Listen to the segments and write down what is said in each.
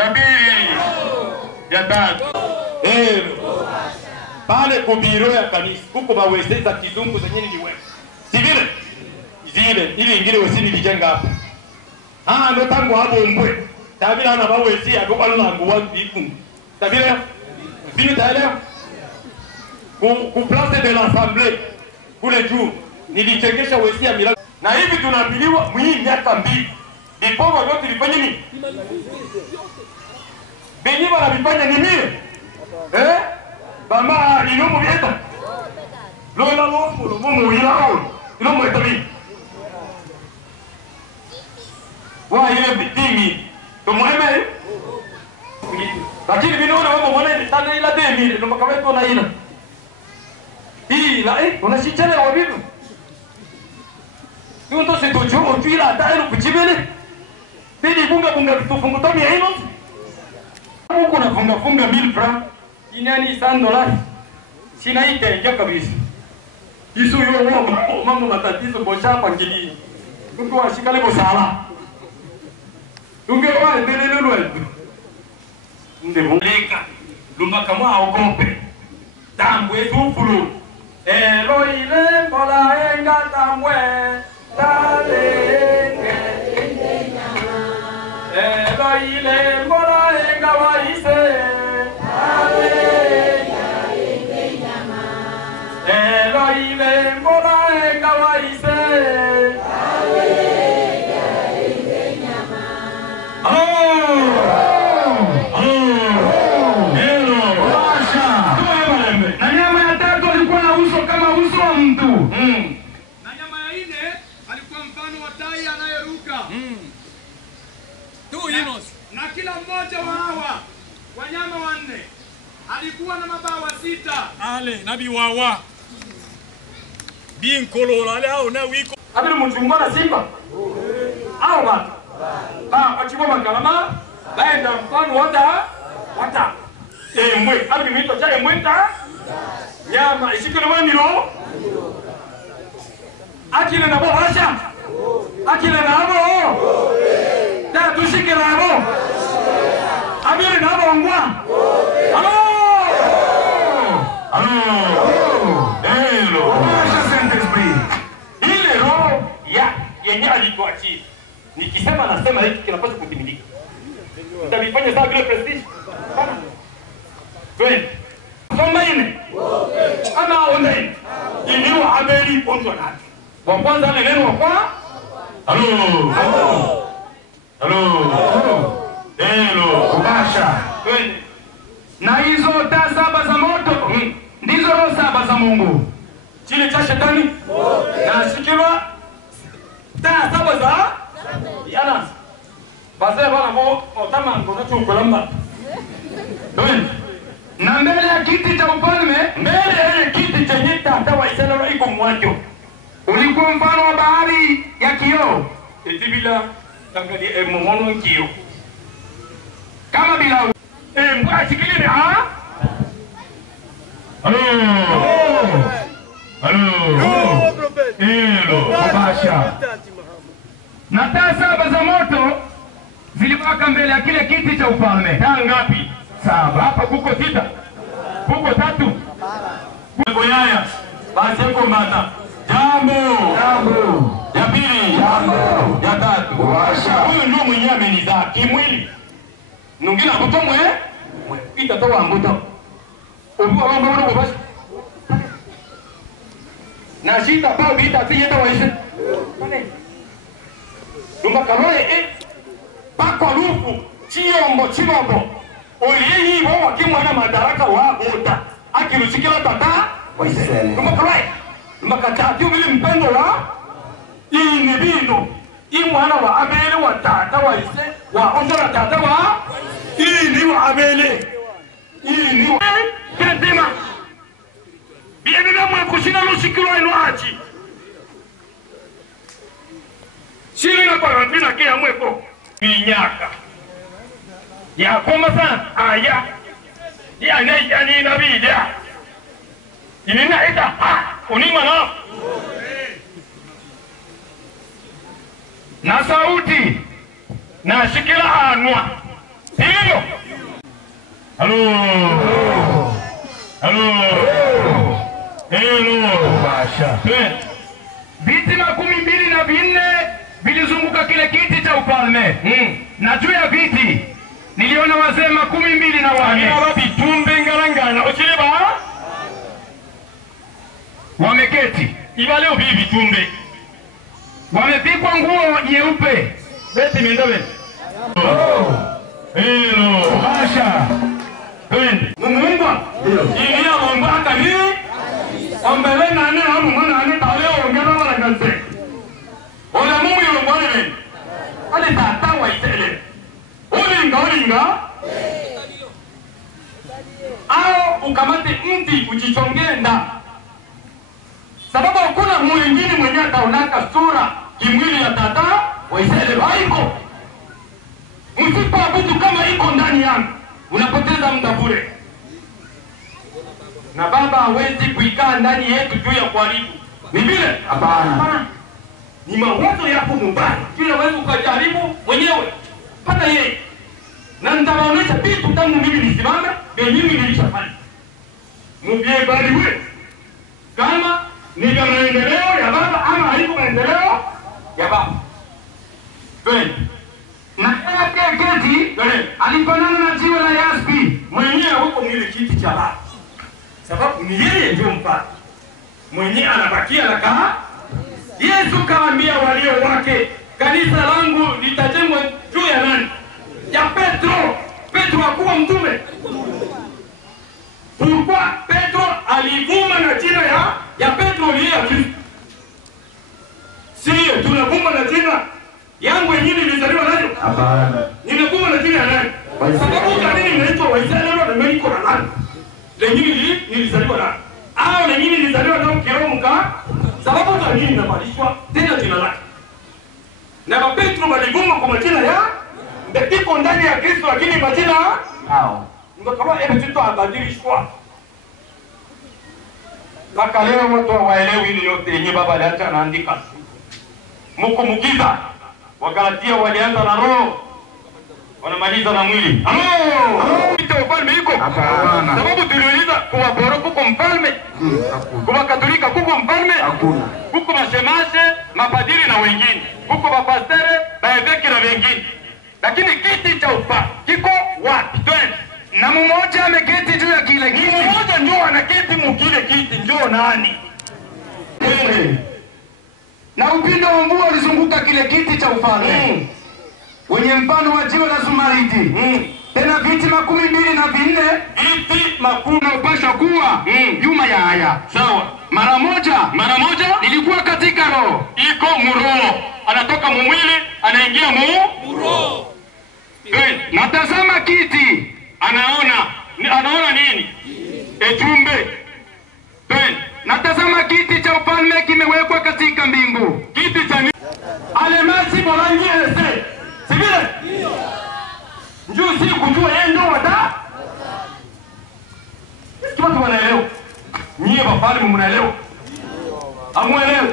ya pili, ya tatu. Pale kubiro ya kanisa huko baweze za kizungu zenyewe ni wewe. Si vile? Zile ili ingine wasini lijenga hapa. Ndo tangu hapo mbwe. Tabila na baweze ya kwa langu wa biku. Tabila zile taelewa. Ku place de l'assemblée kule juu nilichengesha wesi ya milango. Na hivi tunaambiliwa mwii miaka 2. Bipogo ndio tulifanya nini? Benyi bana bifanya nini? Bama inomo vieta. Lola lomo mumu ilao. Inomo etabi. Wa ile bitimi. Tomoeme. Lakini binaona wao mwana tana ila demi ndo makaweto na ina. Hii la unashichele wa bibi. Ndio se tojo tuila taero kuchibele. Bidi bunga tufungu tomi hino. Huko na funga 1000 francs. Inani $100. Sina ite kabisa. Isu yo mama matatizo boshapa ngili. Mtu ashikale bosala. Tungewa ndelele lwe. Ndebulika. Lumba kama aogope. Tambwe tufulu. Eloile mola enga tambwe. Talenge nyama. Eloile mola enga waise. Eloile mola enga waise. Na nyama ya tatu alikuwa na uso kama uso wa mtu. Na nyama ya 4 alikuwa mfano wa tai anayeruka. Na kila mmoja wa hawa wanyama 4 alikuwa na mabawa 6. Ale nabi wawa. Binkolola ale au na wiko. Abili mchungona simba. Au bata. Wachibwa makalama. Baenda mfano wata. Mwe. Abili mito cha mwenta. Nyama ishikile wanilo. Akile na bo hasha. Akile na abo. Da tushike na abo. Abili na abo ngwa. Alo. Hello. Ile roho ya yenye alituachia. Nikisema nasema hiki kinapaswa kutimilika. Utalifanya sawa vile prestige. Sana. Twende. Soma ine. Ama ondai. Iniwa Abeli onzo nati. Wa kwanza ni neno wa kwa? Halo. Hello. Kubasha. Twende. Na hizo taa 7 za moto ndizo roho 7 za Mungu. Chile cha shetani. Na shikilwa taa 7 za yana. Basi bana mo otama ngona chukulamba. Twende. Na mbele ya kiti cha ufalme, Mbele ya kiti chenye tata wa Israeli iko mwanjo. ulikuwa mfano wa bahari ya kioo, Etibila tangalia mmono kio. kama bila Mbwa shikilini ha? Kubasha. Na taa 7 za moto ziliwaka mbele ya kile kiti cha ufalme. Taa ngapi? 7. Hapa kuko 6. Kuko 3. Kuko yaya. Basi yuko mata. Jambo. Ya pili. Ya tatu. Huyu ndio mwenyewe amenizaa kimwili. Nungina kutomwe. Pita toa mbuto. Ubu wangu basi. Na shida pa bita tiyeta waise. Dumba kaloe pako lufu chiyombo. Oyeyi bo wakimwana madaraka wa ota. Akirushikila tata waise. Dumba kaloe. Dumba katatu vile mpendo wa ini bino. Imwana wa Abele wa tata waise. Wa onzora tata wa ini wa Abele. Ini wa Kentima. Bibi na mwe kushina lushikilo ino achi. Shiri na paratina kia mweko. Minyaka. Ya koma sana. Aya. Ya ni nabida. Inina ita. Ha. Unima na. na sauti Na shikila anwa. Hilo. Halo. Halo. Helo. Basha. Viti 24 vilizunguka kile kiti cha ufalme. Na juu ya viti niliona wazee 24 Aba bitumbe ngalangana ocheba. wameketi. Ibale obi bitumbe. Wamevikwa nguo nyeupe. Beti mindobe. Helo. Basha. Mungumba. Ilia mumba kali. Ombele nane hamu mana ane tale ongera wala kanse. Ola mumu yongwale ben. Ale tata wa itele. Olinga. Au ukamate mti ujichongenda. Sababu hakuna mwingine mwenye ataonaka sura kimwili ya tata wa Israeli haiko. Msipoabudu kama iko ndani yangu, unapoteza muda bure. Na baba hawezi kuikaa ndani yetu juu ya kuharibu. Ni vile? Hapana. Ni mawazo yako mubaya. Kila wewe ukajaribu mwenyewe. Pata yeye. Na nitawaonesha vitu tangu mimi nisimame, mimi nilishafanya. Mubie bali wewe. Kama ni maendeleo ya baba ama haiko maendeleo ya baba. Kweli. Na yeye keti alifanana na jiwe la yaspi. Mwenyewe huko mwili kiti cha baba. Sababu ni yeye ndio mfano. Mwenyewe anabakia anakaa. Yesu kaambia walio wake, kanisa langu litajengwa juu ya nani? Ya Petro. Petro hakuwa mtume. Pourquoi Petro alivuma na jina ya Petro ni ya Kristo. Sio tunavuma na jina yangu yenyewe nilizaliwa nayo. Hapana. Ninavuma na jina ya nani? Sababu kanini inaitwa Waisraeli na mimi niko na nani? Lengine nilizaliwa nayo. Au lengine nilizaliwa nao kiromuka. Sababu kanini inabadilishwa tena jina lake. Na Petro walivuma kwa majina ya ndiko ndani ya Kristo lakini majina hao. Ndio kama ebe tuto abadilishwa. Mpaka leo watu hawaelewi hili yote yenye baba aliacha anaandika. Muko mugiza. Wagalatia walianza na roho. Wanamaliza na mwili. Ito ufalme iko? Hapana. Sababu tuliuliza kuwa boro kuko mfalme. Kuwa katolika kuko mfalme. Hakuna. Kuko mashemase, mapadiri na wengine. Kuko mapastere, baeveki na wengine. Lakini kiti cha ufalme kiko wapi? Twende. Na mmoja ameketi juu ya kile kiti. Mmoja ndio anaketi mukile kiti ndio nani? Na upindo wa mvua ulizunguka kile kiti cha ufalme. Wenye mfano wa jiwe la zumaridi. Tena viti 24 Viti makumi upasha kuwa nyuma ya haya. sawa. Mara moja nilikuwa katika roho. Iko muroho. Anatoka mumwili, anaingia muroho. Natazama kiti. Anaona nini? Ejumbe. Natazama kiti cha ufalme kimewekwa katika mbingu. Kiti cha nini? Alemasi molangi ese. Sivile? Njoo si kujua yeye ndio wata. Kama tunaelewa. Nyie bafali mnaelewa? Amuelewa?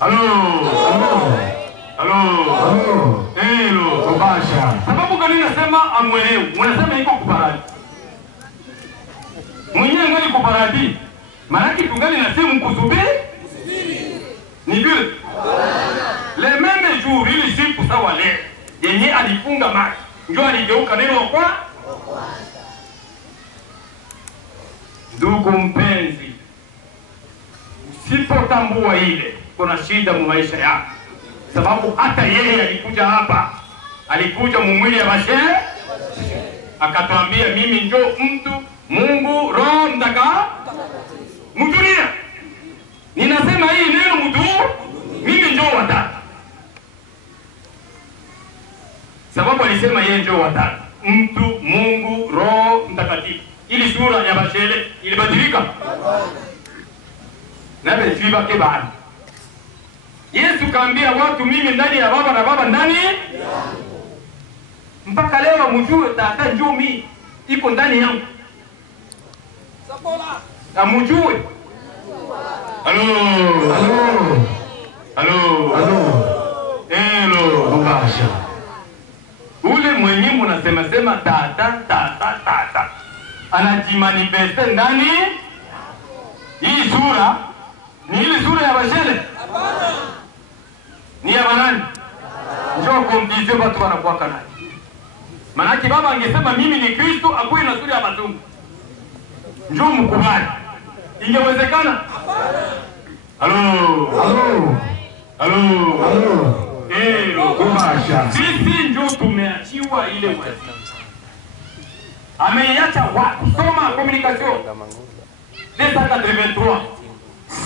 Halo. Hello. Basha. Sababu gani nasema amuelewa? Mnasema iko kuparadi. Mwenyewe ngali kuparadi. Maana tungali na simu kusubiri. Ni vile. Le meme jour ili siku sawa leo. Yenye alifunga macho. Njoo aligeuka neno kwa. Ndugu mpenzi. Usipotambua ile kuna shida mu maisha yako. Sababu hata yeye alikuja hapa. Alikuja mumwili ya mashehe. Akatuambia mimi ndio mtu Mungu Roho Mtakatifu. Mtulia. Ninasema hii neno mtu mimi ndio watatu. Sababu alisema yeye ndio watatu. Mtu Mungu Roho Mtakatifu. Ili sura ya Bashele ilibadilika. Nabe siba kebani. Yesu kaambia watu mimi ndani ya baba na baba ndani. Mpaka leo mjue tata njoo mimi iko ndani yangu. Amujue. Hello. Ule mwenye anasema sema tata anajimanifeste ndani. Hii sura ni ile sura ya Bashele? Hapana. Ni ya banani? Njoo kumdize watu wanakuwa kana. Manaki baba angesema mimi ni Kristo akuwe na sura ya matumbo. Njoo mkubali. Ingewezekana? Hapana. Halo. Kumasha. Sisi ndio tumeachiwa ile wazi. Ameiacha wapi? Soma communication. 783.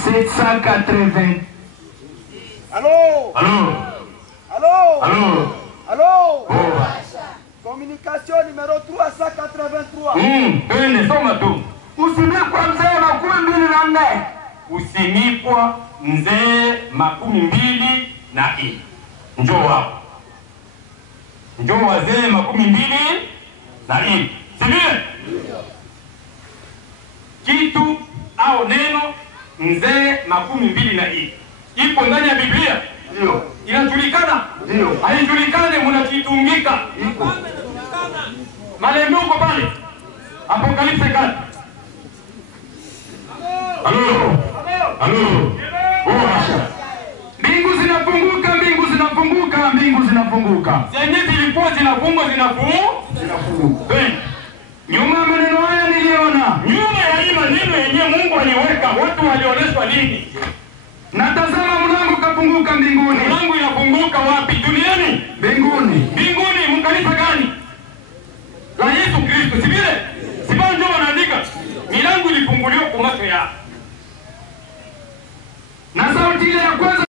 780. Allô? Allô? Communication numéro 383. Twende soma tu. Usimikwa mzee makumi mbili na nne. Usimikwa mzee makumi mbili na nne. Njoo hapo. Njoo wazee makumi mbili na nne. Sivile? Kitu au neno mzee makumi mbili na nne ipo ndani ya Biblia? Ndio. Inajulikana? Ndio. Haijulikane mnakitungika. Iko. Malembe uko pale. Apokalipse kati. Halo. Mbingu zinafunguka. Zenye zilikuwa zinafungwa Zinafunguka. Nyuma ya maneno haya niliona. Nyuma ya hii maneno yenyewe Mungu aliweka, watu walionyeshwa nini? Natazama mlango kafunguka mbinguni. Mlango inafunguka wapi? Duniani? Mbinguni. Mbinguni mkanisa gani? La Yesu Kristo. Si vile? Si banjo wanaandika. Milango ilifunguliwa kwa macho ya. Na sauti ile ya kwanza